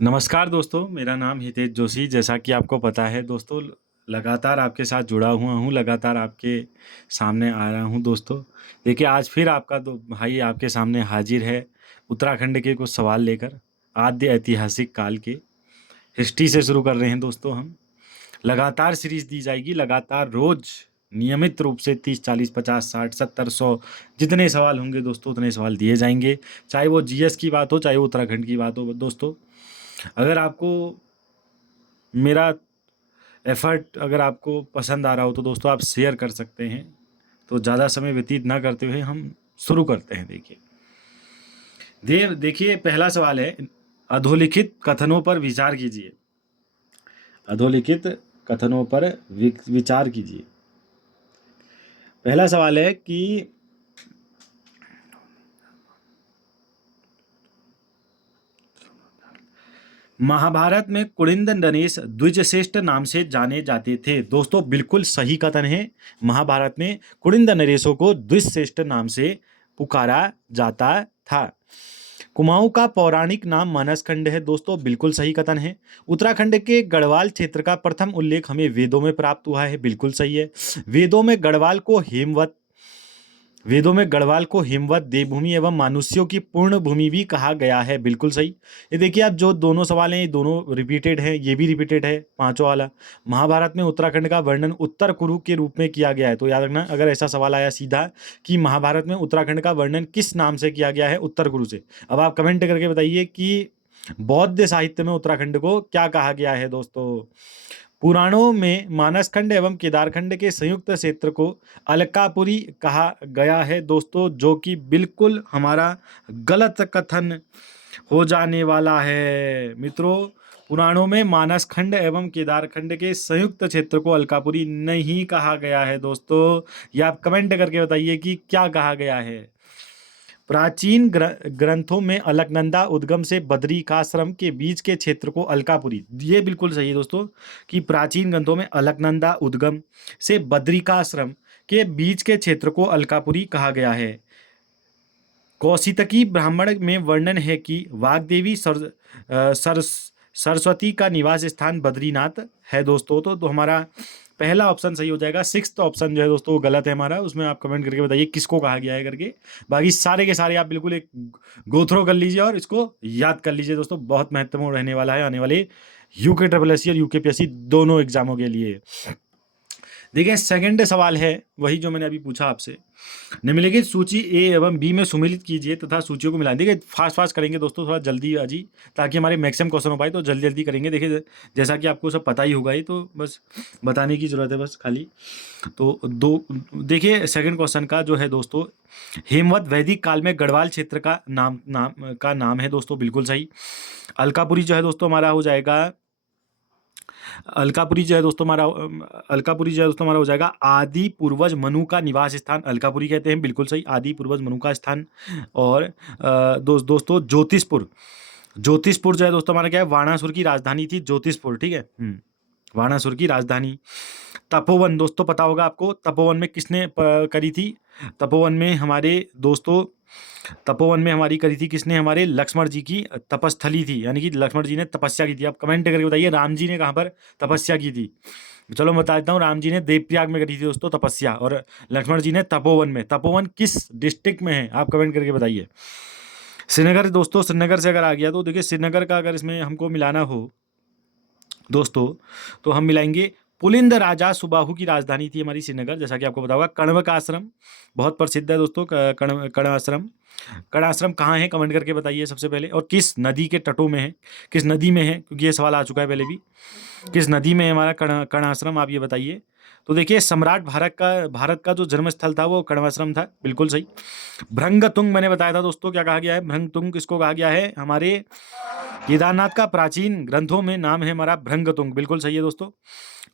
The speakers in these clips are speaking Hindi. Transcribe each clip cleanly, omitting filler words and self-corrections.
नमस्कार दोस्तों, मेरा नाम हितेश जोशी। जैसा कि आपको पता है दोस्तों, लगातार आपके साथ जुड़ा हुआ हूँ, लगातार आपके सामने आ रहा हूँ दोस्तों। देखिए, आज फिर आपका दो भाई आपके सामने हाजिर है उत्तराखंड के कुछ सवाल लेकर। आद्य ऐतिहासिक काल के हिस्ट्री से शुरू कर रहे हैं दोस्तों हम। लगातार सीरीज दी जाएगी, लगातार रोज नियमित रूप से 30, 40, 50, 60, 70, 100 जितने सवाल होंगे दोस्तों उतने सवाल दिए जाएंगे। चाहे वो जीएस की बात हो, चाहे वो उत्तराखंड की बात हो दोस्तों। अगर आपको मेरा एफ़र्ट अगर आपको पसंद आ रहा हो तो दोस्तों आप शेयर कर सकते हैं। तो ज़्यादा समय व्यतीत ना करते हुए हम शुरू करते हैं। देखिए, पहला सवाल है, अधोलिखित कथनों पर विचार कीजिए। अधोलिखित कथनों पर विचार कीजिए। पहला सवाल है कि महाभारत में कुलिंद नरेश द्विजश्रेष्ठ नाम से जाने जाते थे। दोस्तों बिल्कुल सही कथन है। महाभारत में कुलिंद नरेशों को द्विजश्रेष्ठ नाम से पुकारा जाता था। कुमाऊं का पौराणिक नाम मानसखंड है। दोस्तों बिल्कुल सही कथन है। उत्तराखंड के गढ़वाल क्षेत्र का प्रथम उल्लेख हमें वेदों में प्राप्त हुआ है। बिल्कुल सही है। वेदों में गढ़वाल को देवभूमि एवं मानुष्यों की पूर्ण भूमि भी कहा गया है। बिल्कुल सही। ये देखिए, आप जो दोनों सवाल हैं ये दोनों रिपीटेड है, ये भी रिपीटेड है पांचों वाला। महाभारत में उत्तराखंड का वर्णन उत्तर कुरु के रूप में किया गया है। तो याद रखना, अगर ऐसा सवाल आया सीधा कि महाभारत में उत्तराखंड का वर्णन किस नाम से किया गया है, उत्तर कुरु से। अब आप कमेंट करके बताइए कि बौद्ध साहित्य में उत्तराखंड को क्या कहा गया है दोस्तों। पुराणों में मानसखंड एवं केदारखंड के संयुक्त क्षेत्र को अलकापुरी कहा गया है दोस्तों, जो कि बिल्कुल हमारा गलत कथन हो जाने वाला है मित्रों। पुराणों में मानसखंड एवं केदारखंड के संयुक्त क्षेत्र को अलकापुरी नहीं कहा गया है दोस्तों। ये आप कमेंट करके बताइए कि क्या कहा गया है। प्राचीन ग्रंथों में अलकनंदा उद्गम से बद्रिकाश्रम के बीच के क्षेत्र को अलकापुरी, ये बिल्कुल सही है दोस्तों कि प्राचीन ग्रंथों में अलकनंदा उद्गम से बद्रिकाश्रम के बीच के क्षेत्र को अलकापुरी कहा गया है। कौशितकी ब्राह्मण में वर्णन है कि वाग्देवी सरस्वती का निवास स्थान बद्रीनाथ है दोस्तों। तो हमारा पहला ऑप्शन सही हो जाएगा। सिक्स्थ ऑप्शन जो है दोस्तों वो गलत है हमारा। उसमें आप कमेंट करके बताइए किसको कहा गया है करके। बाकी सारे के सारे आप बिल्कुल एक गो थ्रो कर लीजिए और इसको याद कर लीजिए दोस्तों। बहुत महत्वपूर्ण रहने वाला है आने वाले यूके ट्रिपल एस सी और यूकेपीएससी दोनों एग्जामों के लिए। देखिए, सेकंड सवाल है वही जो मैंने अभी पूछा आपसे। निम्नलिखित सूची ए एवं बी में सुमेलित कीजिए तथा सूचियों को मिलाएं। देखिए, फास्ट फास्ट करेंगे दोस्तों, थोड़ा जल्दी अजी, ताकि हमारे मैक्सिमम क्वेश्चन हो पाए। तो जल्दी जल्दी करेंगे। देखिए, जैसा कि आपको सब पता ही होगा, ही तो बस बताने की जरूरत है बस खाली। तो देखिए, सेकंड क्वेश्चन का जो है दोस्तों, हेमवत वैदिक काल में गढ़वाल क्षेत्र का नाम है दोस्तों। बिल्कुल सही। अलकापुरी जो है दोस्तों हमारा हो जाएगा, अलकापुरी जो है दोस्तों हमारा हो जाएगा आदि पूर्वज मनु का निवास स्थान अलकापुरी कहते हैं। बिल्कुल सही, आदि पूर्वज मनु का स्थान। और दोस्तों ज्योतिषपुर जो है दोस्तों हमारा क्या है, वाणासुर की राजधानी थी ज्योतिषपुर। ठीक है, वाणासुर की राजधानी। तपोवन दोस्तों पता होगा आपको, तपोवन में किसने करी थी। तपोवन में हमारी करी थी किसने, हमारे लक्ष्मण जी की तपस्थली थी, यानी कि लक्ष्मण जी ने तपस्या की थी। आप कमेंट करके बताइए राम जी ने कहाँ पर तपस्या की थी। चलो मैं बता देता हूँ, राम जी ने देवप्रयाग में करी थी दोस्तों तपस्या, और लक्ष्मण जी ने तपोवन में। तपोवन किस डिस्ट्रिक्ट में है आप कमेंट करके बताइए। श्रीनगर दोस्तों, श्रीनगर से अगर आ गया तो देखिए, श्रीनगर का अगर इसमें हमको मिलाना हो दोस्तों तो हम मिलाएंगे, पुलिंद राजा सुबाहु की राजधानी थी हमारी श्रीनगर। जैसा कि आपको पता होगा, कण्व का आश्रम बहुत प्रसिद्ध है दोस्तों। कर्ण आश्रम कहाँ है कमेंट करके बताइए सबसे पहले, और किस नदी के तटों में है, किस नदी में है, क्योंकि ये सवाल आ चुका है पहले भी। किस नदी में है हमारा कर्ण आश्रम, आप ये बताइए। तो देखिए, सम्राट भारत का जो जन्मस्थल था वो कण्वाश्रम था। बिल्कुल सही। भृंगतुंग मैंने बताया था दोस्तों, क्या कहा गया है, भृंगतुंग किसको कहा गया है, हमारे केदारनाथ का प्राचीन ग्रंथों में नाम है हमारा भृंगतुंग। बिल्कुल सही है दोस्तों।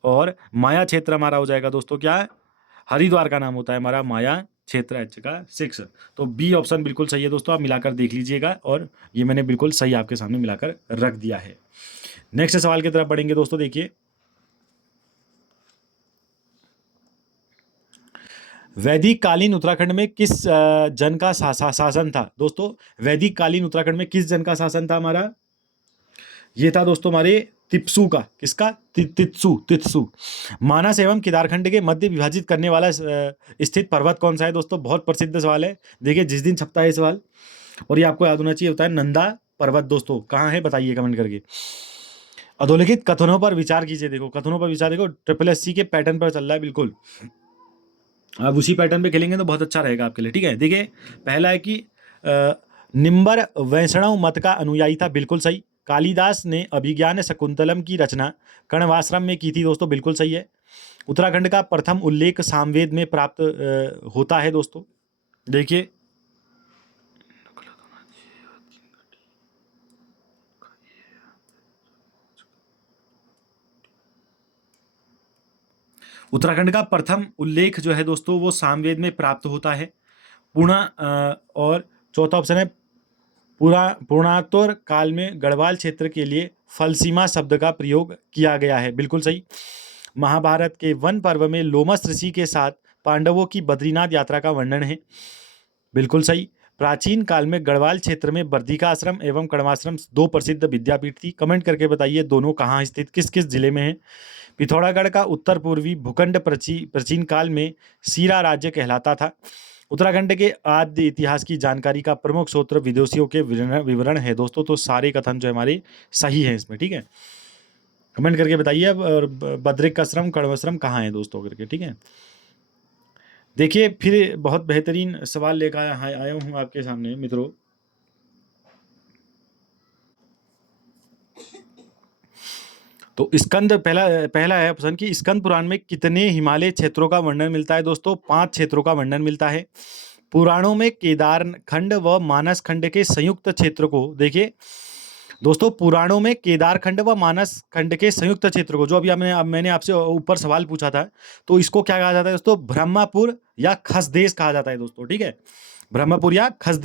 और माया क्षेत्र हमारा हो जाएगा दोस्तों क्या, हरिद्वार का नाम होता है हमारा माया क्षेत्र एच का 6। तो बी ऑप्शन बिल्कुल सही है दोस्तों, आप मिलाकर देख लीजिएगा। और ये मैंने बिल्कुल सही आपके सामने मिलाकर रख दिया है। नेक्स्ट सवाल की तरफ बढ़ेंगे दोस्तों। देखिए, वैदिक कालीन उत्तराखंड में किस जन का शासन था दोस्तों। वैदिक कालीन उत्तराखंड में किस जन का शासन था हमारा, ये था दोस्तों हमारे तिप्सू का, किसका, तित्सु। मानस एवं केदारखंड के मध्य विभाजित करने वाला स्थित पर्वत कौन सा है दोस्तों, बहुत प्रसिद्ध सवाल है। देखिए जिस दिन छपता है ये सवाल, और ये आपको याद होना चाहिए, होता है नंदा पर्वत दोस्तों, कहाँ है बताइए कमेंट करके। अधोलिखित कथनों पर विचार कीजिए, देखो कथनों पर विचार, देखो SSC के पैटर्न पर चल रहा है बिल्कुल, आप उसी पैटर्न पे खेलेंगे तो बहुत अच्छा रहेगा आपके लिए, ठीक है। देखिए पहला है कि निम्बर वैष्णव मत का अनुयायी था, बिल्कुल सही। कालिदास ने अभिज्ञान शकुंतलम की रचना कण्वाश्रम में की थी दोस्तों, बिल्कुल सही है। उत्तराखंड का प्रथम उल्लेख सामवेद में प्राप्त होता है दोस्तों। देखिए उत्तराखंड का प्रथम उल्लेख जो है दोस्तों वो सामवेद में प्राप्त होता है। और चौथा ऑप्शन है पुरातोत्तर काल में गढ़वाल क्षेत्र के लिए फलसीमा शब्द का प्रयोग किया गया है, बिल्कुल सही। महाभारत के वन पर्व में लोमस ऋषि के साथ पांडवों की बद्रीनाथ यात्रा का वर्णन है, बिल्कुल सही। प्राचीन काल में गढ़वाल क्षेत्र में बर्दिका आश्रम एवं कण्वाश्रम दो प्रसिद्ध विद्यापीठ थी। कमेंट करके बताइए दोनों कहाँ स्थित, किस किस जिले में है। पिथौरागढ़ का उत्तर पूर्वी भूखंड प्राचीन काल में सीरा राज्य कहलाता था। उत्तराखंड के आद्य इतिहास की जानकारी का प्रमुख स्रोत विदेशियों के विवरण है दोस्तों। तो सारे कथन जो हमारे सही हैं इसमें, ठीक है। कमेंट करके बताइए अब, और बद्रिकाश्रम कण्वाश्रम कहाँ है दोस्तों करके, ठीक है। देखिए फिर बहुत बेहतरीन सवाल लेकर आया हूँ आपके सामने मित्रों। तो स्कंद पहला है ऑप्शन की, स्कंद पुराण में कितने हिमालय क्षेत्रों का वर्णन मिलता है दोस्तों, 5 क्षेत्रों का वर्णन मिलता है। पुराणों में केदारखंड व मानस खंड के संयुक्त क्षेत्र को, देखिए दोस्तों पुराणों में केदारखंड व मानस खंड के संयुक्त क्षेत्र को, जो अभी मैंने आपसे ऊपर सवाल पूछा था, तो इसको क्या कहा जाता है दोस्तों, ब्रह्मपुर या खसदेश कहा जाता है दोस्तों, ठीक है। ब्रह्मपुर या खसदेश।